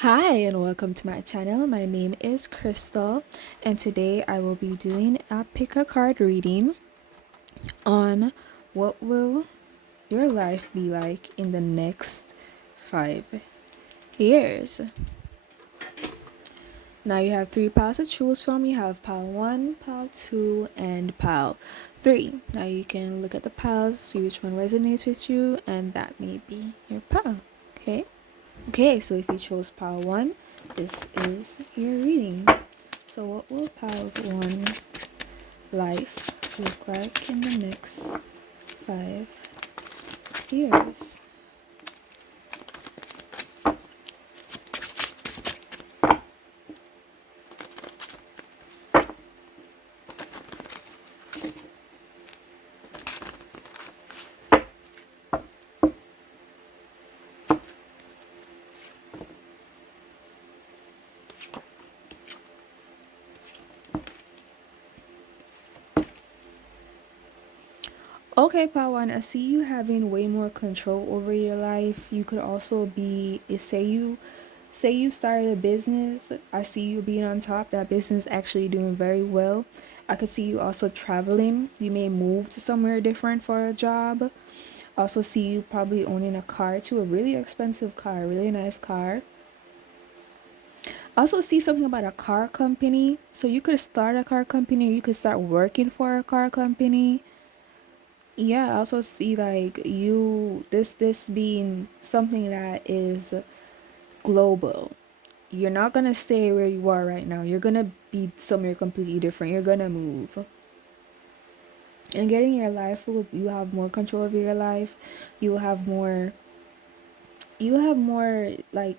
Hi and welcome to my channel. My name is Crystal and today I will be doing a pick a card reading on what will your life be like in the next 5 years. Now you have three piles to choose from. You have pile 1, pile 2, and pile 3. Now you can look at the piles, see which one resonates with you, and that may be your pile. Okay, so if you chose pile 1, this is your reading. So what will pile 1 life look like in the next 5 years? Okay, Pawan, I see you having way more control over your life. You could also be, say you started a business. I see you being on top. That business actually doing very well. I could see you also traveling. You may move to somewhere different for a job. Also see you probably owning a car too, a really expensive car, a really nice car. Also see something about a car company. So you could start a car company or you could start working for a car company. Yeah, I also see like this being something that is global. You're not gonna stay where you are right now. You're gonna be somewhere completely different. You're gonna move. And getting your life, you have more control over your life. You have more. You have more like,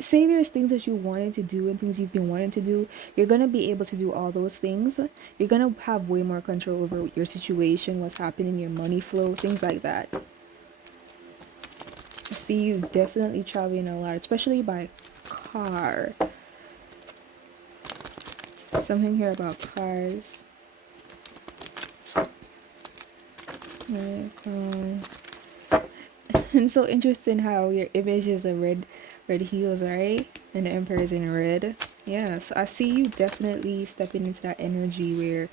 say there's things that you wanted to do and things you've been wanting to do, you're going to be able to do all those things. You're going to have way more control over your situation, what's happening, your money flow, things like that. I see you definitely traveling a lot, especially by car. Something here about cars. And so interesting how your image is a red heels, right? And the emperor is in red. Yeah, so I see you definitely stepping into that energy where,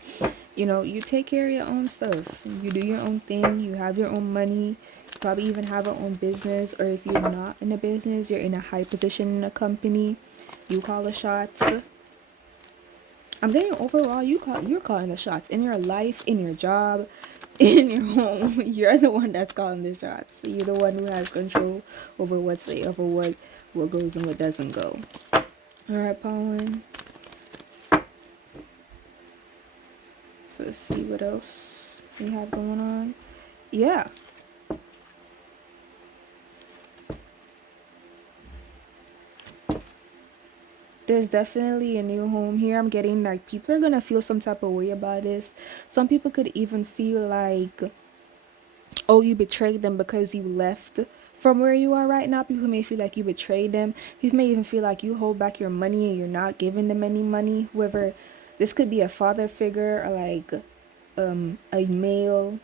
you take care of your own stuff. You do your own thing. You have your own money. You probably even have your own business. Or if you're not in a business, you're in a high position in a company. You call the shots. I'm getting overall, you're calling the shots in your life, in your job, in your home. You're the one that's calling the shots. You're the one who has control over what goes and what doesn't go. All right, Pawan. So let's see what else we have going on. Yeah. There's definitely a new home here. I'm getting like people are gonna feel some type of way about this. Some people could even feel like, oh, you betrayed them because you left from where you are right now. People may feel like you betrayed them. People may even feel like you hold back your money and you're not giving them any money. Whoever, this could be a father figure or like a male.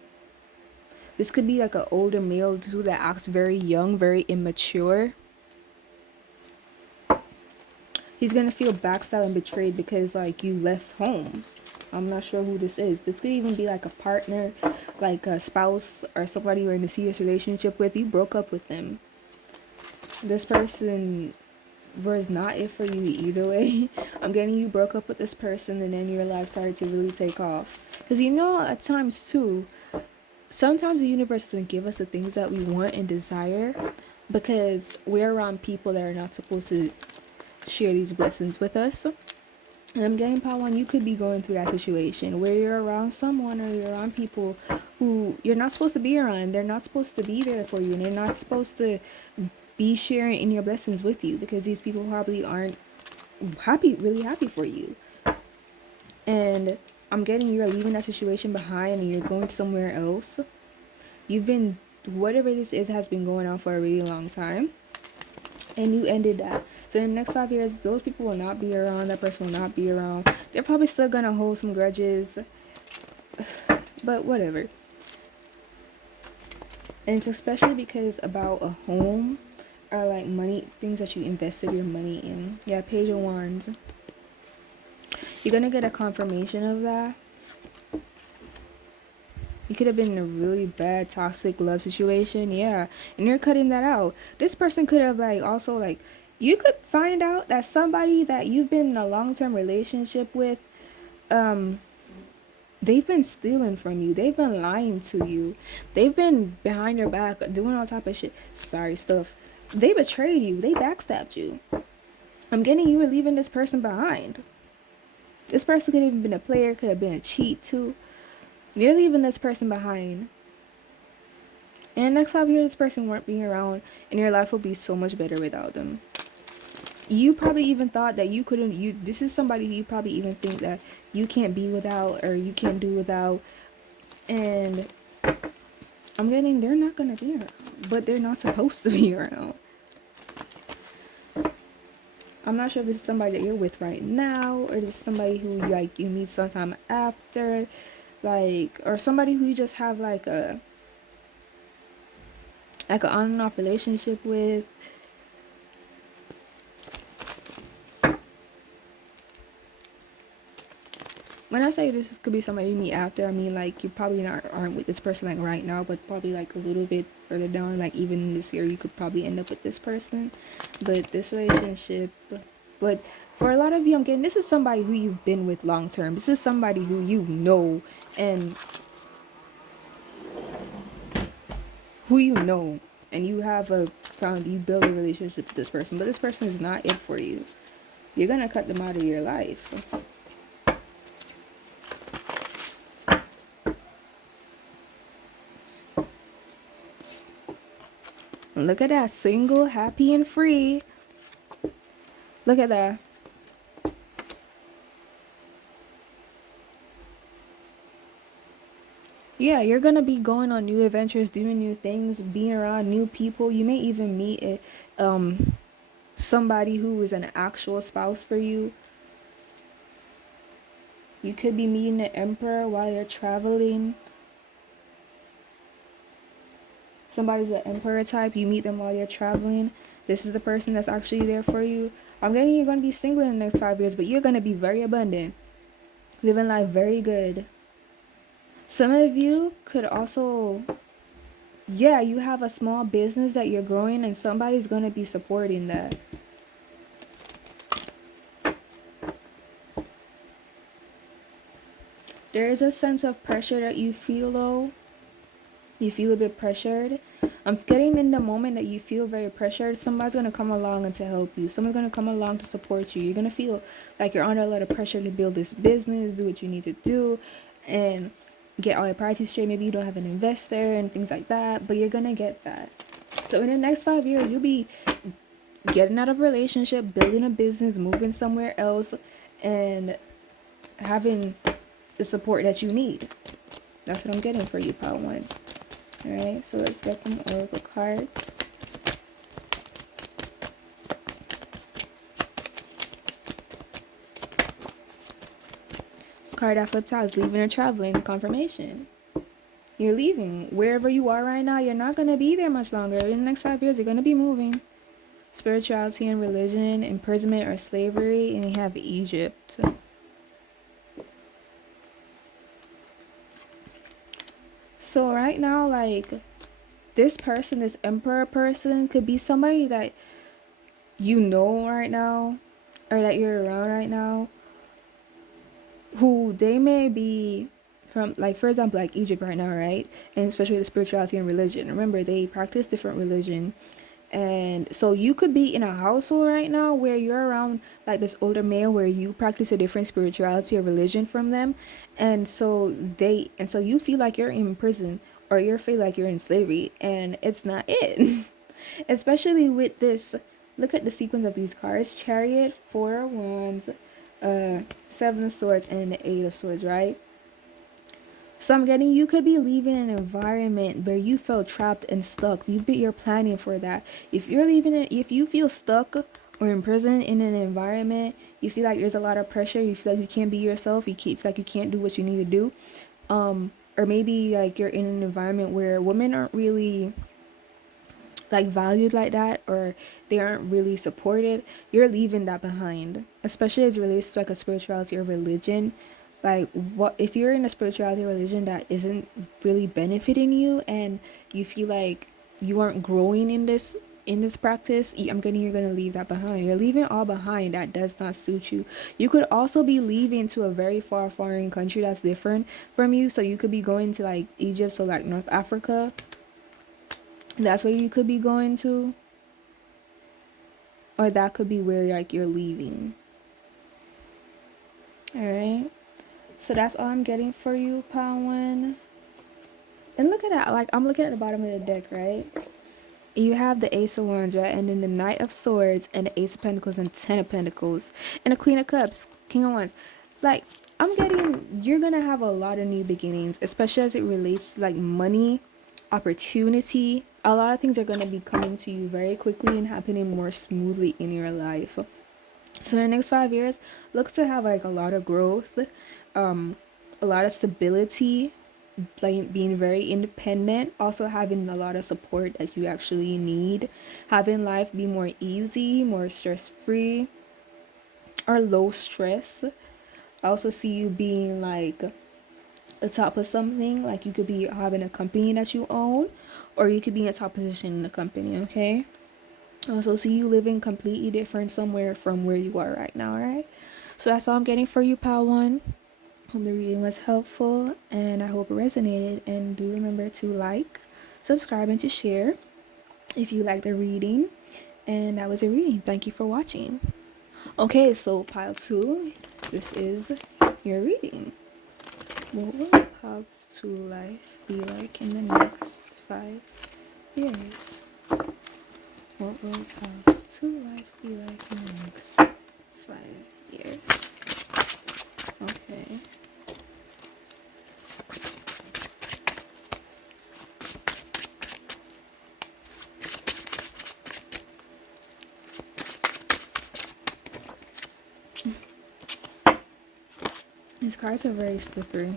This could be like an older male too that acts very young, very immature. He's gonna feel backstabbed and betrayed because like you left home. I'm not sure who this is. This could even be like a partner, like a spouse or somebody you're in a serious relationship with. You broke up with them. This person was not it for you either way. I'm getting you broke up with this person and then your life started to really take off. Because at times too, sometimes the universe doesn't give us the things that we want and desire because we're around people that are not supposed to share these blessings with us. And I'm getting power on, you could be going through that situation where you're around someone or you're around people who you're not supposed to be around. They're not supposed to be there for you and they're not supposed to be sharing in your blessings with you because these people probably aren't really happy for you. And I'm getting you're leaving that situation behind and you're going somewhere else. You've been, whatever this is has been going on for a really long time. And you ended that. So in the next 5 years, those people will not be around. That person will not be around. They're probably still gonna hold some grudges, but whatever. And it's especially because about a home are like money things that you invested your money in. Yeah, Page of Wands. You're gonna get a confirmation of that. You could have been in a really bad toxic love situation, yeah, and you're cutting that out. This person could have like also like you could find out that somebody that you've been in a long-term relationship with, um they've been stealing from you. They've been lying to you. They've been behind your back doing all type of shit. Sorry, stuff. They betrayed you. They backstabbed you. I'm getting you were leaving this person behind. This person could have even been a player, could have been a cheat too. You're leaving this person behind. And the next 5 years, this person won't be around, and your life will be so much better without them. You probably even thought that you couldn't. This is somebody you probably even think that you can't be without or you can't do without. And I'm getting they're not gonna be around, but they're not supposed to be around. I'm not sure if this is somebody that you're with right now, or this is somebody who like you meet sometime after, like, or somebody who you just have like an on and off relationship with. When I say this could be somebody you meet after, I mean like you probably aren't with this person like right now, but probably like a little bit further down, like even this year you could probably end up with this person. But this relationship, but for a lot of you, I'm getting this is somebody who you've been with long term. This is somebody who you know and who you know, and you have you build a relationship with this person, but this person is not it for you. You're gonna cut them out of your life. Look at that, single, happy, and free. Look at that. Yeah, you're gonna be going on new adventures, doing new things, being around new people. You may even meet somebody who is an actual spouse for you. You could be meeting the emperor while you're traveling. Somebody's an emperor type, you meet them while you're traveling. This is the person that's actually there for you. I'm getting you're going to be single in the next 5 years, but you're going to be very abundant. Living life very good. Some of you could also, yeah, you have a small business that you're growing and somebody's going to be supporting that. There is a sense of pressure that you feel though. You feel a bit pressured. I'm getting in the moment that you feel very pressured, somebody's going to come along and to help you. Someone's going to come along to support you. You're going to feel like you're under a lot of pressure to build this business, do what you need to do, and get all your priorities straight. Maybe you don't have an investor and things like that, but you're going to get that. So in the next 5 years, you'll be getting out of a relationship, building a business, moving somewhere else, and having the support that you need. That's what I'm getting for you, Pile 1. Alright, so let's get some oracle cards. Card that flipped out is leaving or traveling. Confirmation. You're leaving. Wherever you are right now, you're not going to be there much longer. In the next 5 years, you're going to be moving. Spirituality and religion, imprisonment or slavery, and you have Egypt. So right now, like, this person, this emperor person, could be somebody that you know right now, or that you're around right now, who they may be from, like, for example, like Egypt right now, right? And especially the spirituality and religion. Remember, they practice different religion. And so you could be in a household right now where you're around like this older male where you practice a different spirituality or religion from them, and so you feel like you're in prison or you feel like you're in slavery, and it's not it. Especially with this, look at the sequence of these cards: Chariot, Four of Wands, Seven of Swords, and the Eight of Swords, right? So I'm getting you could be leaving an environment where you felt trapped and stuck. You're planning for that. If you're leaving it, if you feel stuck or imprisoned in an environment, you feel like there's a lot of pressure. You feel like you can't be yourself. Feel like you can't do what you need to do. Or maybe like you're in an environment where women aren't really like valued like that, or they aren't really supported, you're leaving that behind, especially as it relates to like a spirituality or religion. Like, what if you're in a spirituality or religion that isn't really benefiting you, and you feel like you aren't growing in this practice, you're gonna leave that behind. You're leaving all behind that does not suit you. You could also be leaving to a very far foreign country that's different from you. So you could be going to like Egypt, so like North Africa. That's where you could be going to, or that could be where like you're leaving. All right. So that's all I'm getting for you, Pawan. And look at that. Like, I'm looking at the bottom of the deck, right? You have the Ace of Wands, right? And then the Knight of Swords and the Ace of Pentacles and Ten of Pentacles and the Queen of Cups, King of Wands. Like, I'm getting, you're gonna have a lot of new beginnings, especially as it relates to like money, opportunity. A lot of things are gonna be coming to you very quickly and happening more smoothly in your life. So in the next 5 years, look to have like a lot of growth, a lot of stability, like being very independent, also having a lot of support that you actually need, having life be more easy, more stress free, or low stress. I also see you being like the top of something, like you could be having a company that you own, or you could be in a top position in the company. Okay, I also see you living completely different somewhere from where you are right now. All right, so that's all I'm getting for you, pal one. Hope the reading was helpful, and I hope it resonated. And do remember to like, subscribe, and to share if you like the reading. And that was a reading. Thank you for watching. Okay, so pile 2, this is your reading. What will pile 2 life be like in the next 5 years? What will pile 2 life be like in the next 5 years? Okay. These cards are very slippery.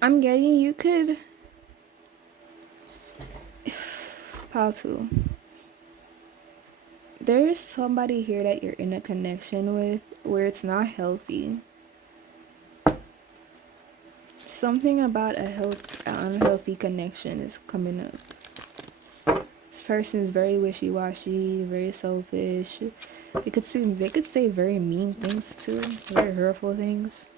I'm getting you could pile 2. There's somebody here that you're in a connection with where it's not healthy. Something about an unhealthy connection is coming up. This person is very wishy-washy, very selfish. They could say very mean things too, very hurtful things.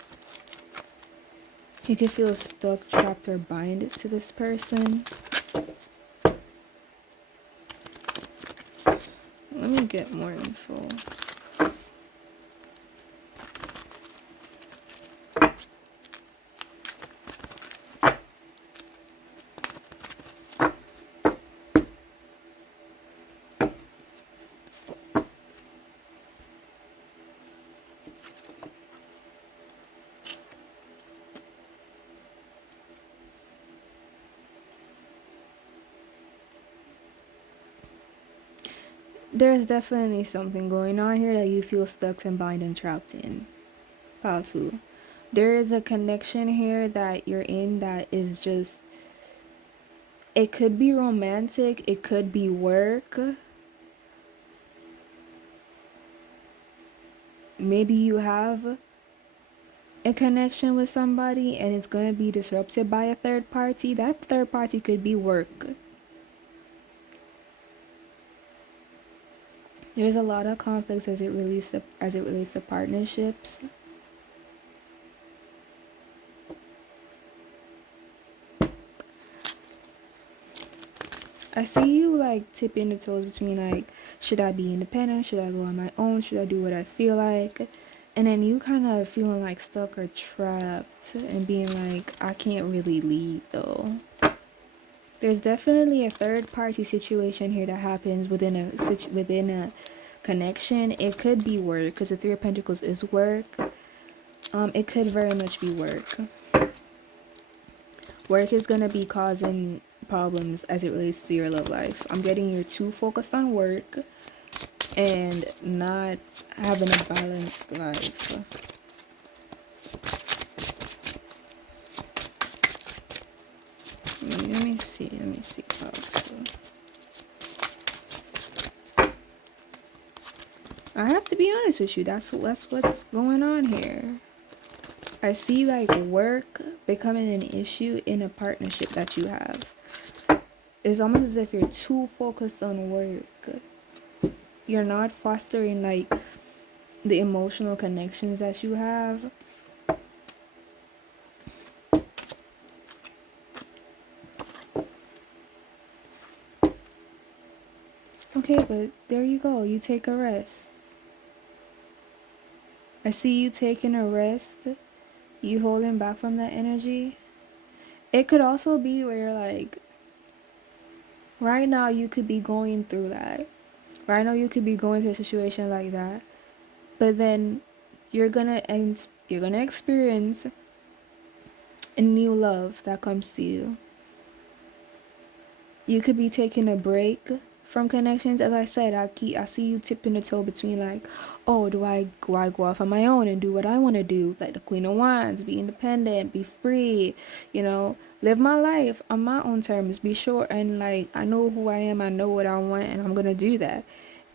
You could feel stuck, trapped, or bind to this person. Let me get more info. There's definitely something going on here that you feel stuck and bind and trapped in. Pile 2. There is a connection here that you're in that is just, it could be romantic, it could be work. Maybe you have a connection with somebody and it's going to be disrupted by a third party. That third party could be work. There's a lot of conflicts as it relates to partnerships. I see you like tipping the toes between like, should I be independent? Should I go on my own? Should I do what I feel like? And then you kind of feeling like stuck or trapped and being like, I can't really leave though. There's definitely a third party situation here that happens within a connection. It could be work, because the Three of Pentacles is work. It could very much be work. Work is going to be causing problems as it relates to your love life. I'm getting you're too focused on work and not having a balanced life. Let me see. Also, I have to be honest with you. That's what's going on here. I see like work becoming an issue in a partnership that you have. It's almost as if you're too focused on work. You're not fostering like the emotional connections that you have. Okay, but there you go. You take a rest. I see you taking a rest. You holding back from that energy. It could also be where like right now you could be going through that. Right now you could be going through a situation like that. But then you're gonna experience a new love that comes to you. You could be taking a break from connections. As I said, I see you tipping the toe between like, oh, do I go off on my own and do what I want to do, like the Queen of Wands, be independent, be free, live my life on my own terms, be sure, and like I know who I am, I know what I want, and I'm gonna do that.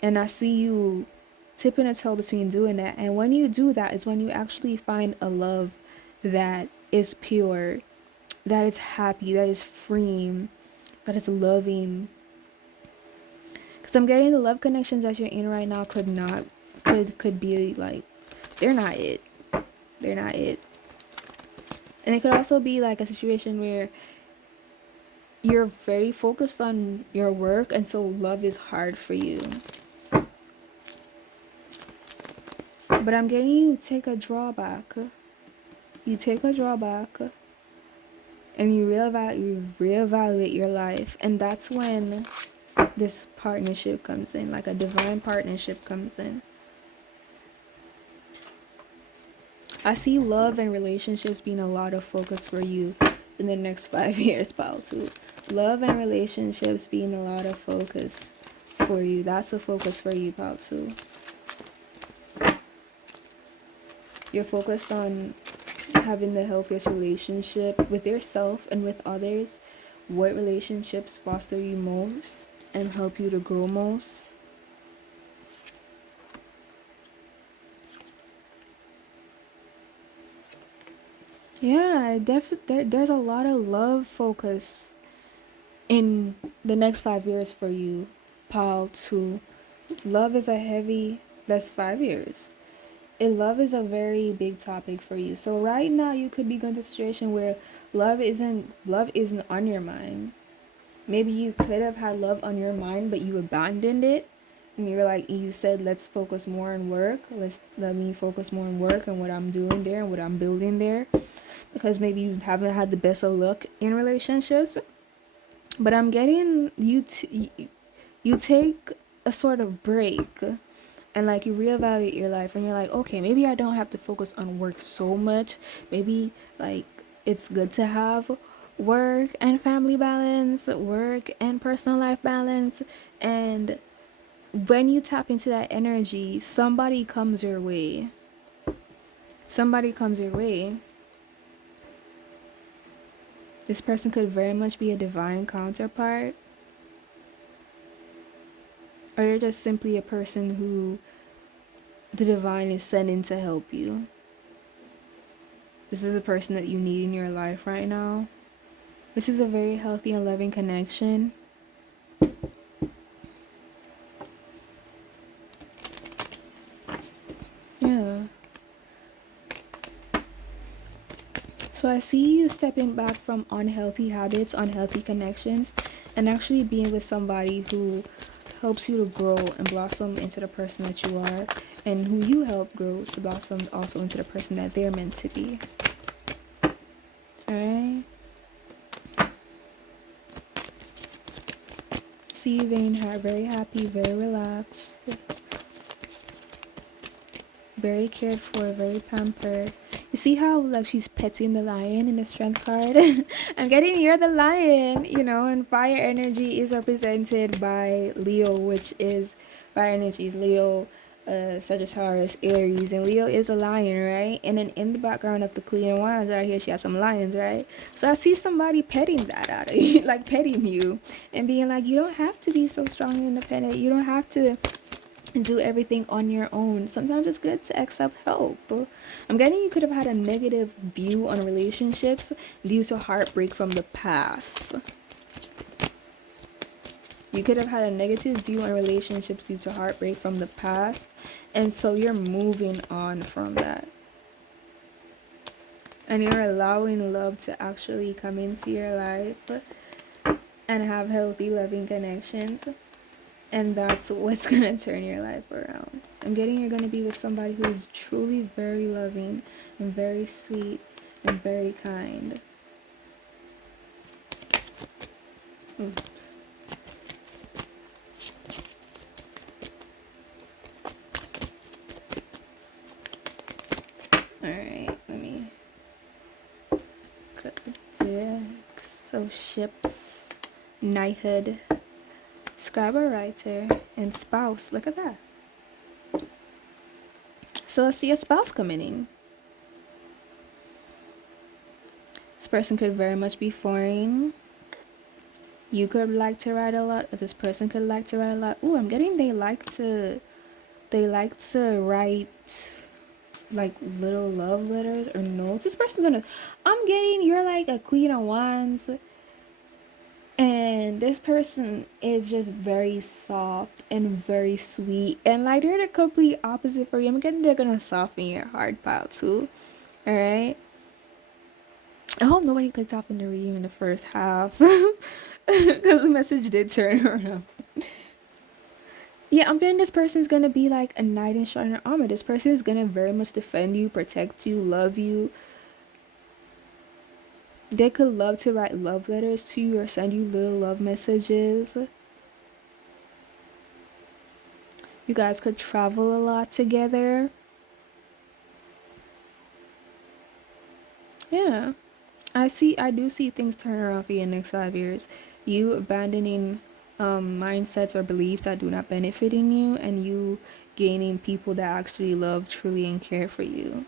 And I see you tipping a toe between doing that, and when you do that is when you actually find a love that is pure, that is happy, that is freeing, that is loving. Because I'm getting the love connections that you're in right now could be like, they're not it. And it could also be like a situation where you're very focused on your work, and so love is hard for you. But I'm getting you take a drawback. You take a drawback and you reevaluate your life, and that's when this partnership comes in, like a divine partnership comes in. I see love and relationships being a lot of focus for you in the next 5 years, pal, too. Love and relationships being a lot of focus for you. That's a focus for you, pal, too. You're focused on having the healthiest relationship with yourself and with others. What relationships foster you most and help you to grow most? Yeah, there's a lot of love focus in the next 5 years for you, pal, too. Love is that's 5 years. Love is a very big topic for you. So right now you could be going to a situation where love isn't on your mind. Maybe you could have had love on your mind, but you abandoned it. And you said, let's focus more on work. Let me focus more on work and what I'm doing there and what I'm building there. Because maybe you haven't had the best of luck in relationships. But I'm getting you take a sort of break. And like you reevaluate your life and you're like, okay, maybe I don't have to focus on work so much. Maybe like it's good to have work and family balance, work and personal life balance. And when you tap into that energy, somebody comes your way. This person could very much be a divine counterpart. Or they're just simply a person who the divine is sending to help you. This is a person that you need in your life right now. This is a very healthy and loving connection. Yeah. So I see you stepping back from unhealthy habits, unhealthy connections, and actually being with somebody who helps you to grow and blossom into the person that you are, and who you help grow to blossom also into the person that they're meant to be. Alright? See you being very happy, very relaxed, very cared for, very pampered. You see how like she's petting the lion in the strength card? I'm getting you're the lion, you know, and fire energy is represented by Leo, which is fire energy is Leo, Sagittarius, Aries, and Leo is a lion, right? And then in the background of the Queen of Wands right here, she has some lions, right? So I see somebody petting that out of you, like petting you and being like, you don't have to be so strong and independent. You don't have to do everything on your own. Sometimes it's good to accept help. I'm getting you could have had a negative view on relationships due to heartbreak from the past. You could have had a negative view on relationships due to heartbreak from the past, and so you're moving on from that. And you're allowing love to actually come into your life and have healthy, loving connections. And that's what's gonna turn your life around. I'm getting you're gonna be with somebody who's truly very loving and very sweet and very kind. Oops. Alright, let me cut the deck. So ships, knighthood, scriber writer, and spouse. Look at that. So I see a spouse coming in. This person could very much be foreign. You could like to write a lot, or this person could like to write a lot. Ooh, I'm getting they like to write like little love letters or notes. This person's gonna, I'm getting you're like a Queen of Wands, and this person is just very soft and very sweet, and like they're the complete opposite for you. I'm getting they're gonna soften your heart pile too. All right, I hope nobody clicked off in the reading in the first half because the message did turn around. Yeah, I'm getting this person is gonna be like a knight in shining armor. This person is gonna very much defend you, protect you, love you. They could love to write love letters to you or send you little love messages. You guys could travel a lot together. Yeah. I do see things turning around for you in the next 5 years. You abandoning mindsets or beliefs that do not benefit in you, and you gaining people that actually love, truly, and care for you.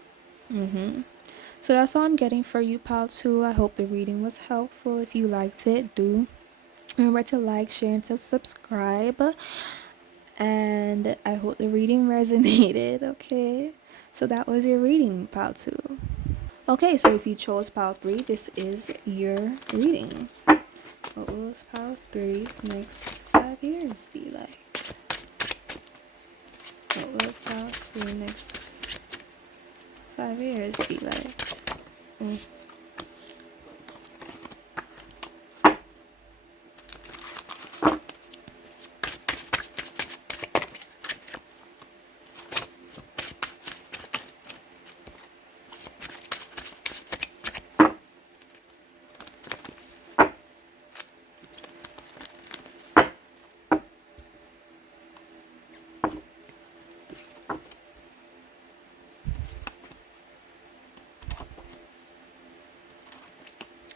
So that's all I'm getting for you, pal 2. I hope the reading was helpful. If you liked it, do remember to like, share, and to subscribe. And I hope the reading resonated, okay? So that was your reading, pal 2. Okay, so if you chose pile 3, this is your reading. What will pile 3's next 5 years be like? What will pile 3 next 5 years be like?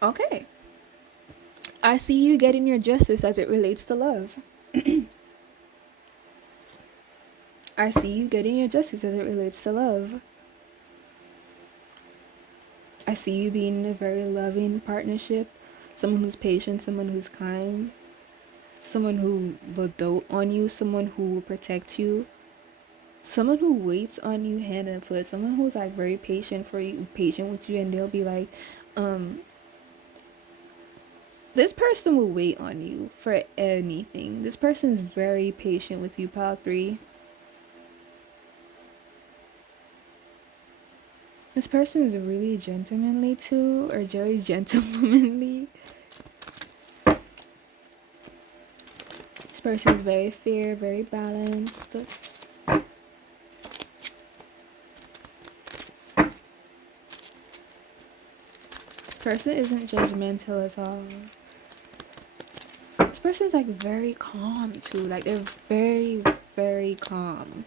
Okay. I see you getting your justice as it relates to love. I see you getting your justice as it relates to love. I see you being in a very loving partnership. Someone who's patient, someone who's kind, someone who will dote on you, someone who will protect you, someone who waits on you hand and foot, someone who's like very patient for you, patient with you, and they'll be like, this person will wait on you for anything. This person is very patient with you, pile 3. This person is really gentlemanly too, or very gentlemanly. This person is very fair, very balanced. This person isn't judgmental at all. This person is like very calm too. Like they're very, very calm.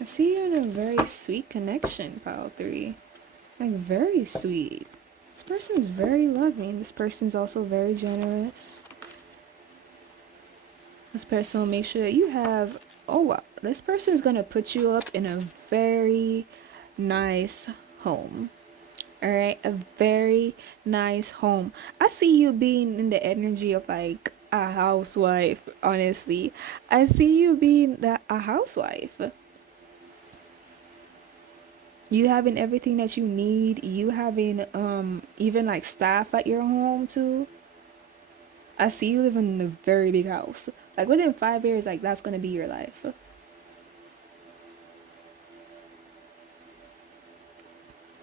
I see you in a very sweet connection, pile 3. Like, very sweet. This person's very loving. This person's also very generous. This person will make sure that you have... Oh, wow. This person is going to put you up in a very nice home. Alright? A very nice home. I see you being in the energy of, like, a housewife, honestly. I see you being a housewife. You having everything that you need. You having even like staff at your home too. I see you living in a very big house. Like within 5 years, like that's gonna be your life.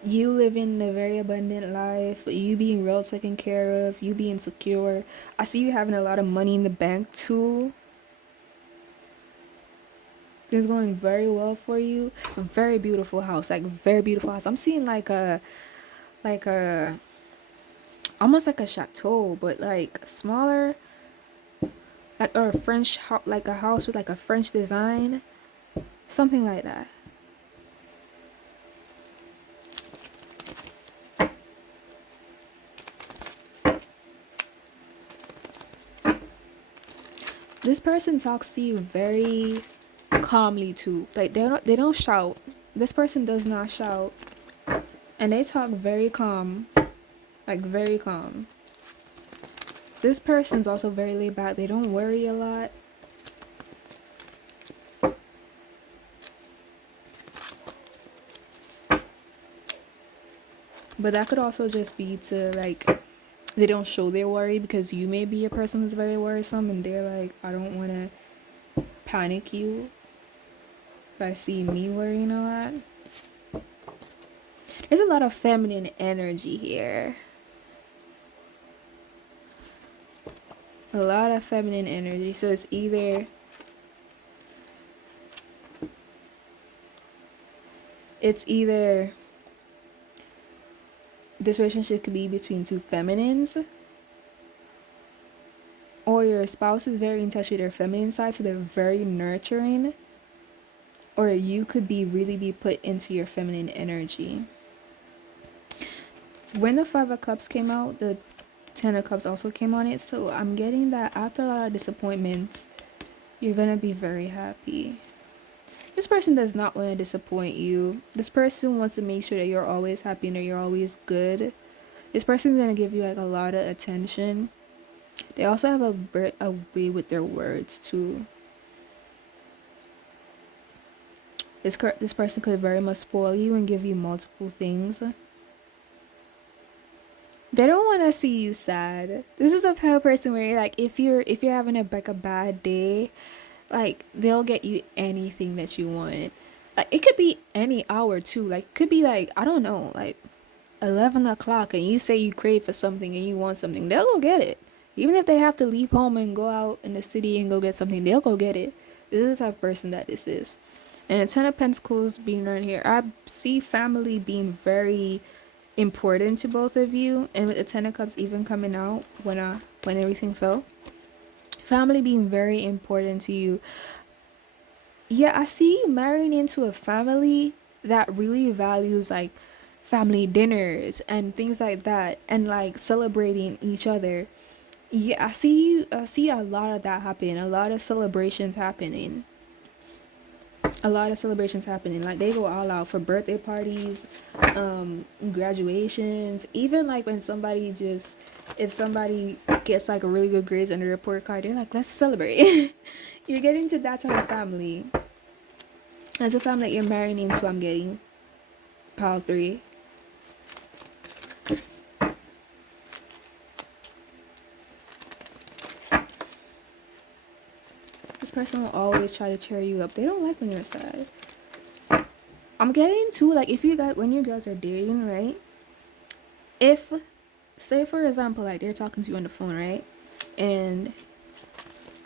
You living a very abundant life. You being well taken care of. You being secure. I see you having a lot of money in the bank too. Things going very well for you. A very beautiful house. Like very beautiful house. I'm seeing like a almost like a chateau, but like smaller, like or a French like a house with like a French design, something like that. This person talks to you very calmly too. Like they don't shout. This person does not shout, and they talk very calm, like very calm. This person's also very laid back. They don't worry a lot. But that could also just be to like they don't show their worry because you may be a person who's very worrisome and they're like, I don't want to panic you if I see me worrying a lot. There's a lot of feminine energy here. A lot of feminine energy. So it's either this relationship could be between two feminines, or your spouse is very in touch with their feminine side, so they're very nurturing, or you could really be put into your feminine energy. When the 5 of Cups came out, the 10 of Cups also came on it, so I'm getting that after a lot of disappointments, you're gonna be very happy. This person does not want to disappoint you. This person wants to make sure that you're always happy and that you're always good. This person's going to give you like a lot of attention. They also have a way with their words too. This person could very much spoil you and give you multiple things. They don't want to see you sad. This is the type of person where like if you're having a bad day, like they'll get you anything that you want. Like it could be any hour too. Like it could be like I don't know, like 11 o'clock, and you say you crave for something and you want something, they'll go get it. Even if they have to leave home and go out in the city and go get something, they'll go get it. This is the type of person that this is. And the 10 of Pentacles being right here, I see family being very important to both of you, and with the 10 of Cups even coming out when everything fell, family being very important to you. Yeah, I see you marrying into a family that really values like family dinners and things like that, and like celebrating each other. Yeah, I see a lot of that happening, a lot of celebrations happening. Like they go all out for birthday parties, graduations, even like when if somebody gets like a really good grades on the report card, they're like, let's celebrate. You're getting to that type of family. As a family that you're marrying into, I'm getting pile 3. This person will always try to cheer you up. They don't like when you're sad. I'm getting too, like when you guys are dating, right? If, say for example, like they're talking to you on the phone, right? And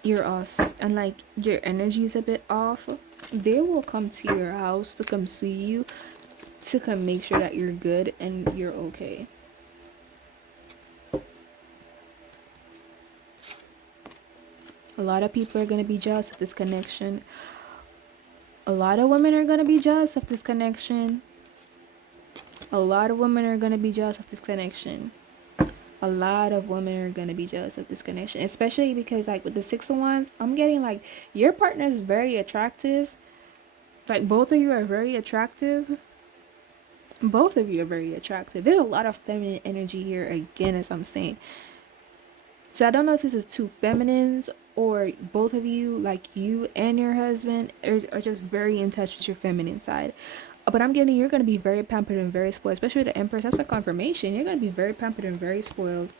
you're us, and like your energy is a bit off, they will come to your house to come see you, to come make sure that you're good and you're okay. A lot of people are going to be jealous of this connection. A lot of women are gonna be jealous of this connection. A lot of women are gonna be jealous of this connection. A lot of women are gonna be jealous of this connection, especially because like with the Six of Wands, I'm getting like your partner is very attractive. Like both of you are very attractive. Both of you are very attractive. There's a lot of feminine energy here again, as I'm saying. So I don't know if this is two feminines or both of you, like you and your husband, are just very in touch with your feminine side. But I'm getting you're going to be very pampered and very spoiled, especially the Empress. That's a confirmation. You're going to be very pampered and very spoiled.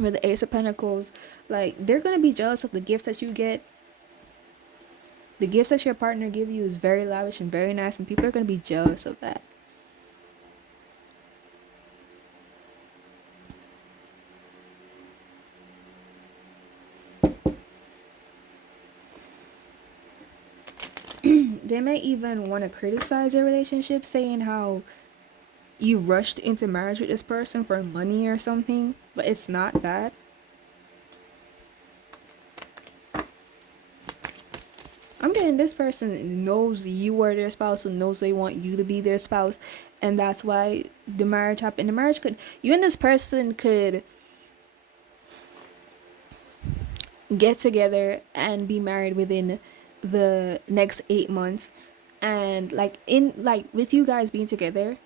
With the Ace of Pentacles, like they're going to be jealous of the gifts that you get. The gifts that your partner give you is very lavish and very nice, and people are going to be jealous of that. They may even want to criticize your relationship, saying how you rushed into marriage with this person for money or something, but it's not that. I'm getting this person knows you are their spouse and knows they want you to be their spouse, and that's why the marriage happened. The marriage could, you and this person could get together and be married within the next 8 months, and like in like with you guys being together,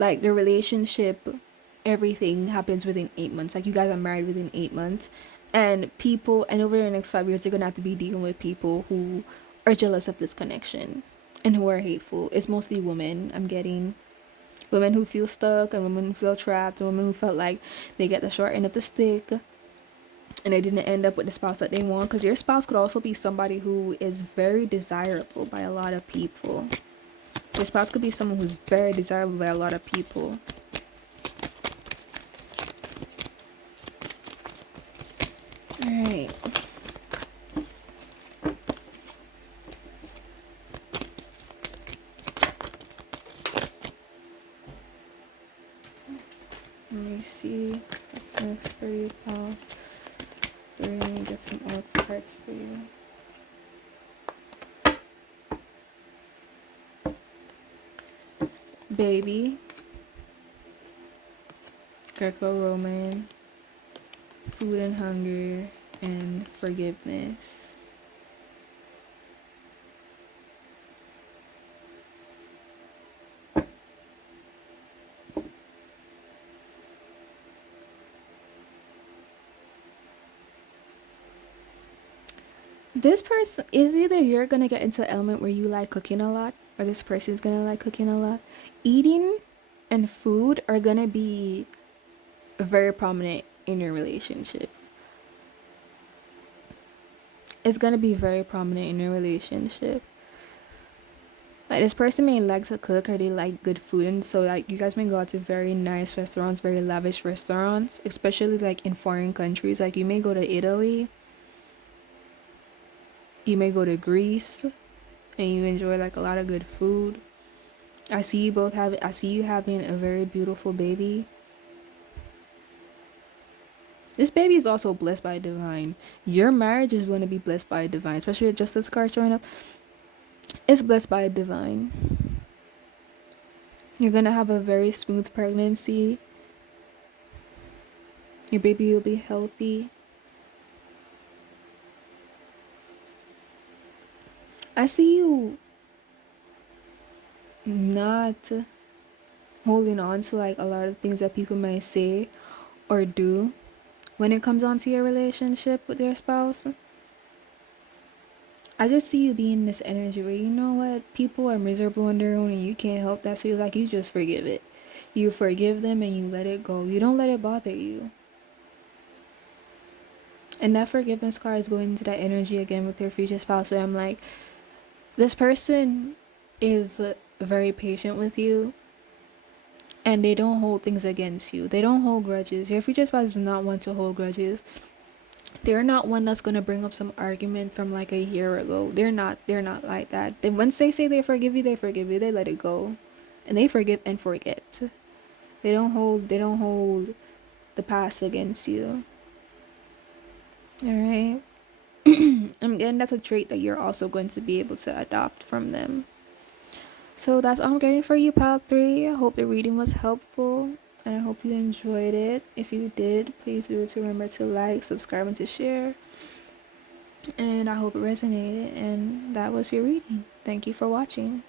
like the relationship, everything happens within 8 months. Like you guys are married within 8 months, and people, and over the next 5 years, you're gonna have to be dealing with people who are jealous of this connection and who are hateful. It's mostly women. I'm getting women who feel stuck, and women who feel trapped, and women who felt like they get the short end of the stick and they didn't end up with the spouse that they want. Because your spouse could also be somebody who is very desirable by a lot of people. Your spouse could be someone who's very desirable by a lot of people. Alright. Let me see what's next for you, pal. Let me get some more cards for you. Baby, Greco-Roman, food and hunger, and forgiveness. This person is either you're gonna get into an element where you like cooking a lot, or this person's gonna like cooking a lot. Eating and food are gonna be very prominent in your relationship. It's gonna be very prominent in your relationship. Like this person may like to cook, or they like good food, and so like you guys may go out to very nice restaurants, very lavish restaurants, especially like in foreign countries. Like you may go to Italy, you may go to Greece, and you enjoy like a lot of good food. I see you having a very beautiful baby. This baby is also blessed by divine. Your marriage is going to be blessed by divine, especially with Justice card showing up. It's blessed by divine. You're going to have a very smooth pregnancy. Your baby will be healthy. I see you not holding on to like a lot of things that people might say or do when it comes on to your relationship with your spouse. I just see you being in this energy where, you know what, people are miserable on their own and you can't help that, so you're like, you just forgive it. You forgive them and you let it go. You don't let it bother you. And that forgiveness card is going into that energy again with your future spouse, where I'm like, this person is very patient with you, and they don't hold things against you. They don't hold grudges. Your future spouse does not want to hold grudges. They're not one that's gonna bring up some argument from like a year ago. They're not like that. Then once they say they forgive you, they let it go. And they forgive and forget. They don't hold the past against you. Alright? And that's a trait that you're also going to be able to adopt from them. So that's all I'm getting for you, Pile 3. I hope the reading was helpful. And I hope you enjoyed it. If you did, please do to remember to like, subscribe, and to share. And I hope it resonated. And that was your reading. Thank you for watching.